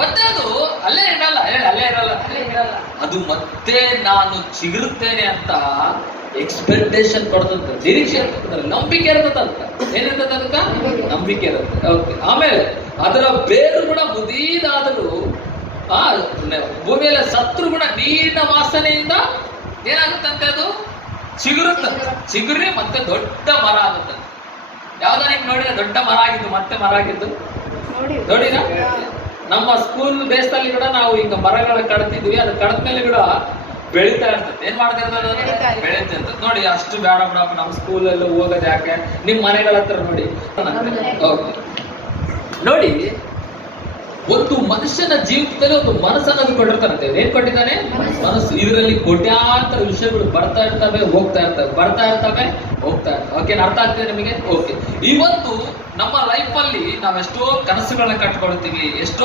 ಮತ್ತೆ ಅದು ಅಲ್ಲೇ ಇರಲ್ಲ, ಅಲ್ಲೇ ಇರಲ್ಲ. ಅದು ಮತ್ತೆ ನಾನು ಚಿಗುರುತ್ತೇನೆ ಅಂತ ಎಕ್ಸ್ಪೆಕ್ಟೇಷನ್ ಕೊಡ್ತಂತ, ನಿರೀಕ್ಷೆ ಇರ್ತದೆ, ನಂಬಿಕೆ ಇರ್ತದಂತ. ಏನಿರ್ತದೆ ಅದಕ್ಕ? ನಂಬಿಕೆ ಇರುತ್ತೆ. ಓಕೆ. ಆಮೇಲೆ ಅದರ ಬೇರು ಕೂಡ ಮುದೀದಾದರೂ ಭೂಮಿಯಲ್ಲಿ ಸತ್ರು ಕೂಡ ನೀರಿನ ವಾಸನೆಯಿಂದ ಏನಾಗುತ್ತಂತೆ? ಅದು ಚಿಗುರಿ ಮತ್ತೆ ದೊಡ್ಡ ಮರ ಆಗುತ್ತಂತೆ. ಯಾವ್ದ ನಿಮ್ಗೆ ನೋಡಿದ್ರೆ ದೊಡ್ಡ ಮರ ಆಗಿದ್ದು ಮತ್ತೆ ಮರ ಆಗಿದ್ದು ನೋಡಿನ? ನಮ್ಮ ಸ್ಕೂಲ್ ಬೇಸ್ದಲ್ಲಿ ಕೂಡ ನಾವು ಈಗ ಮರಗಳ ಕಡ್ತಿದ್ವಿ, ಅದು ಕಡ್ದ್ಮೇಲೆ ಕೂಡ ಬೆಳೀತಾ ಇರ್ತದೆ. ಏನ್ ಮಾಡ್ತಾ ಇರ್ತದೆ? ಬೆಳೀತಾ ಇರ್ತದೆ. ನೋಡಿ, ಅಷ್ಟು ಬೇಡ ಬಿಡಪ್ಪ, ನಮ್ಮ ಸ್ಕೂಲಲ್ಲಿ ಹೋಗೋದು ಯಾಕೆ, ನಿಮ್ ಮನೆಗಳ ಹತ್ರ ನೋಡಿ. ನೋಡಿ, ಒಂದು ಮನುಷ್ಯನ ಜೀವಿತದಲ್ಲಿ ಒಂದು ಮನಸ್ಸನ್ನು ಕೊಟ್ಟಿರ್ತಾರಂತೆ. ಏನ್ ಕೊಟ್ಟಿದ್ದಾನೆ? ಮನಸ್ಸು. ಇದರಲ್ಲಿ ಕೋಟ್ಯಾಂತರ ವಿಷಯಗಳು ಬರ್ತಾ ಇರ್ತವೆ, ಹೋಗ್ತಾ ಇರ್ತವೆ. ಓಕೆ, ಅರ್ಥ ಆಗ್ತದೆ ನಿಮಗೆ? ಓಕೆ. ಇವತ್ತು ನಮ್ಮ ಲೈಫ್ ಅಲ್ಲಿ ನಾವೆಷ್ಟೋ ಕನಸುಗಳನ್ನ ಕಟ್ಕೊಳ್ತೀವಿ, ಎಷ್ಟೋ